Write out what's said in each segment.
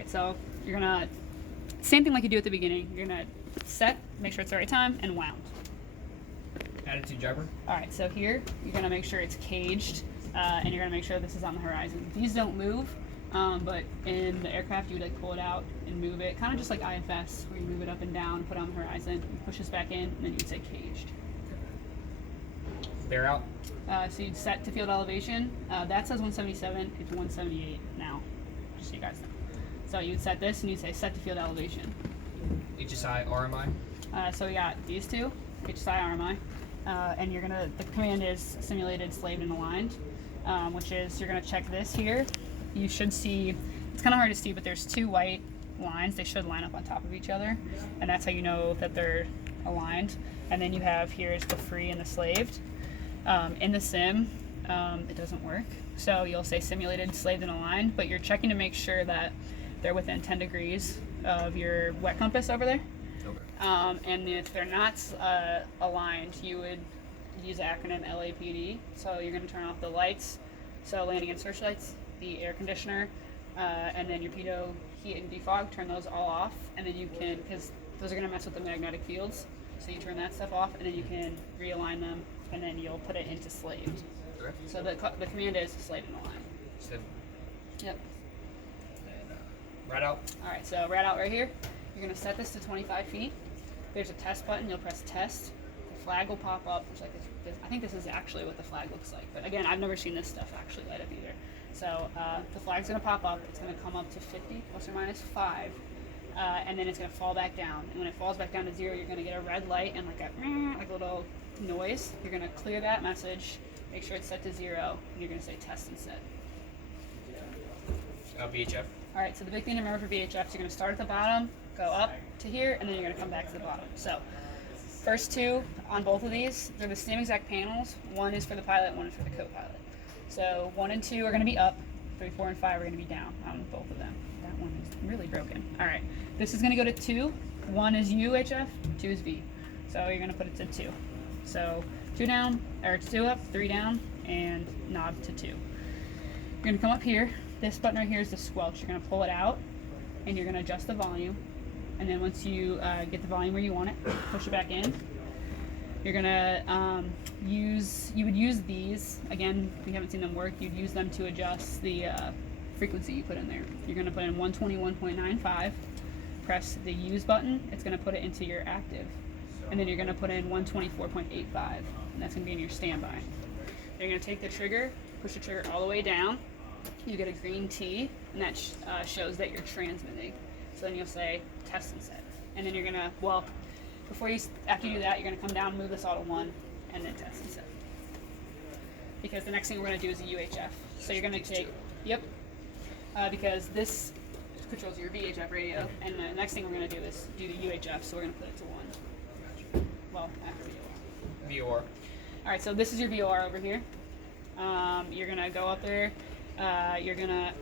Right, so you're gonna, same thing like you do at the beginning, you're gonna set, make sure it's the right time, and wound. Attitude jumper. Alright, so here, you're gonna make sure it's caged, and you're gonna make sure this is on the horizon. These don't move, but in the aircraft you would like pull it out and move it, kind of just like IFS, where you move it up and down, put it on the horizon, you push this back in, and then you'd say caged. Bear out. So you'd set to field elevation. That says 177, it's 178 now, just so you guys know. So you'd set this and you'd say set to field elevation. HSI, RMI. So we got these two, HSI, RMI, and you're gonna, the command is simulated, slaved, and aligned, which is you're gonna check this here. You should see, it's kind of hard to see, but there's two white lines. They should line up on top of each other, and that's how you know that they're aligned. And then you have, here's the free and the slaved. In the sim, it doesn't work. So you'll say simulated, slaved, and aligned, but you're checking to make sure that they're within 10 degrees of your wet compass over there. Okay. And if they're not aligned, you would use the acronym LAPD. So you're going to turn off the lights, so landing and searchlights, the air conditioner, and then your pitot, heat, and defog, turn those all off. And then you can, because those are going to mess with the magnetic fields, so you turn that stuff off, and then you can realign them, and then you'll put it into slaved. Okay. So the command is slaved and align. So, Yep. and right out. All right, so right out right here, you're gonna set this to 25 feet. There's a test button, you'll press test. The flag will pop up, which like this, I think this is actually what the flag looks like. But again, I've never seen this stuff actually light up either. So the flag's gonna pop up, it's gonna come up to 50 plus or minus 5, and then it's gonna fall back down. And when it falls back down to 0, you're gonna get a red light and like a little noise. You're gonna clear that message, make sure it's set to 0, and you're gonna say test and set. VHF. All right, so the big thing to remember for VHFs, you're going to start at the bottom, go up to here, and then you're going to come back to the bottom. So first two on both of these, they're the same exact panels. One is for the pilot, one is for the co-pilot. So 1 and 2 are going to be up, 3, 4, and 5 are going to be down on both of them. That one is really broken. All right, this is going to go to 2. 1 is UHF, 2 is V. So you're going to put it to 2. So 2 down, or 2 up, 3 down, and knob to 2. You're going to come up here. This button right here is the squelch. You're going to pull it out, and you're going to adjust the volume. And then once you get the volume where you want it, push it back in. You're going to you would use these. Again, we haven't seen them work. You'd use them to adjust the frequency you put in there. You're going to put in 121.95. Press the use button. It's going to put it into your active. And then you're going to put in 124.85, and that's going to be in your standby. You're going to take the trigger, push the trigger all the way down. You get a green T, and that shows that you're transmitting. So then you'll say test and set. And then you're gonna, well, after you do that, you're gonna come down, move this all to 1, and then test and set. Because the next thing we're gonna do is a UHF. So you're gonna take, yep, because this controls your VHF radio, and the next thing we're gonna do is do the UHF, so we're gonna put it to 1. Well, after VOR. VOR. All right, so this is your VOR over here. You're gonna go up there. You're gonna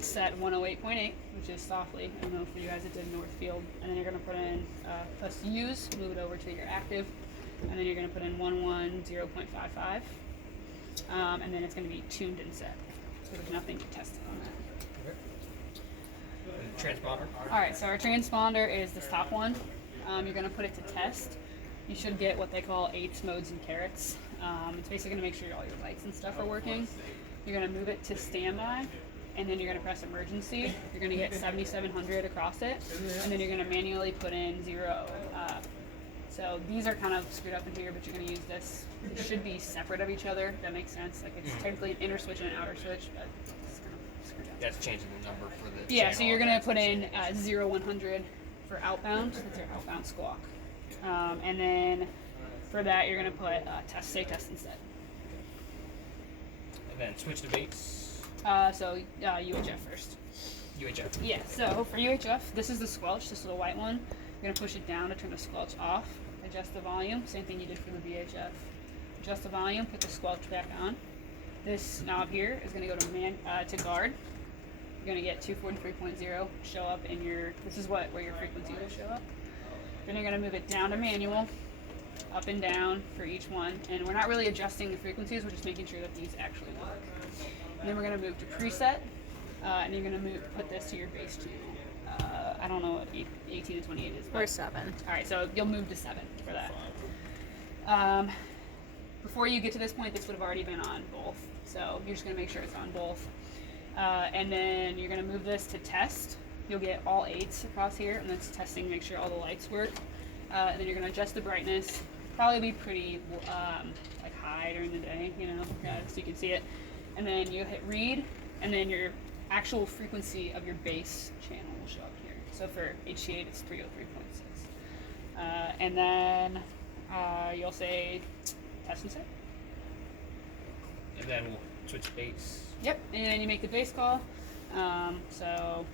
set 108.8, which is softly. I don't know for you guys it did Northfield. And then you're gonna put in plus use, move it over to your active, and then you're gonna put in 110.55, and then it's gonna be tuned and set. So there's nothing tested on that. Okay. Transponder. All right, so our transponder is this top one. You're gonna put it to test. You should get what they call 8s, modes, and carrots. It's basically gonna make sure all your lights and stuff are working. You're going to move it to standby, and then you're going to press emergency. You're going to get 7700 across it, and then you're going to manually put in 0. So these are kind of screwed up in here, but you're going to use this. It should be separate of each other. That makes sense. Like it's technically an inner switch and an outer switch, but it's kind of screwed up. That's changing the number for the Yeah, channel. so you're going to put in 0100 for outbound. That's your outbound squawk. And then for that, you're going to put say test and set. And then switch to baits. So UHF first. UHF. Yeah, so for UHF, this is the squelch, this little white one. You're gonna push it down to turn the squelch off, adjust the volume, same thing you did for the VHF. Adjust the volume, put the squelch back on. This knob here is gonna go to guard. You're gonna get 243.0 show up in your, this is where your frequency will show up. Then you're gonna move it down to manual, up and down for each one, and we're not really adjusting the frequencies, we're just making sure that these actually work. And then we're going to move to preset, and you're going to put this to your base channel. I don't know what 18 to 28 is. Or but- 7. All right, so you'll move to 7 for that. Before you get to this point, this would have already been on both. So you're just going to make sure it's on both. And then you're going to move this to test. You'll get all 8s across here, and that's testing, make sure all the lights work. And then you're going to adjust the brightness. Probably be pretty like high during the day, you know, so you can see it. And then you hit read, and then your actual frequency of your base channel will show up here. So for HC8, it's 303.6. And then you'll say test and set. And then we'll switch base. Yep, and then you make the base call. So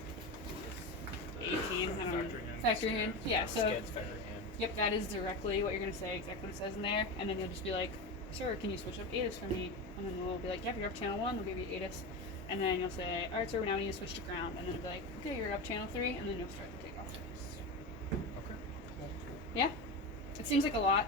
18, I don't know, factory in. Yeah, so Skids, factory hand. yep, that is directly what you're gonna say, exactly what it says in there. And then you'll just be like, sir, can you switch up ATIS for me? And then we'll be like, yeah, you're up channel 1, we'll give you ATIS. And then you'll say, all right, sir, now we need to switch to ground. And then it'll be like, okay, you're up channel 3, and then you'll start the takeoff. Okay. Yeah, it seems like a lot.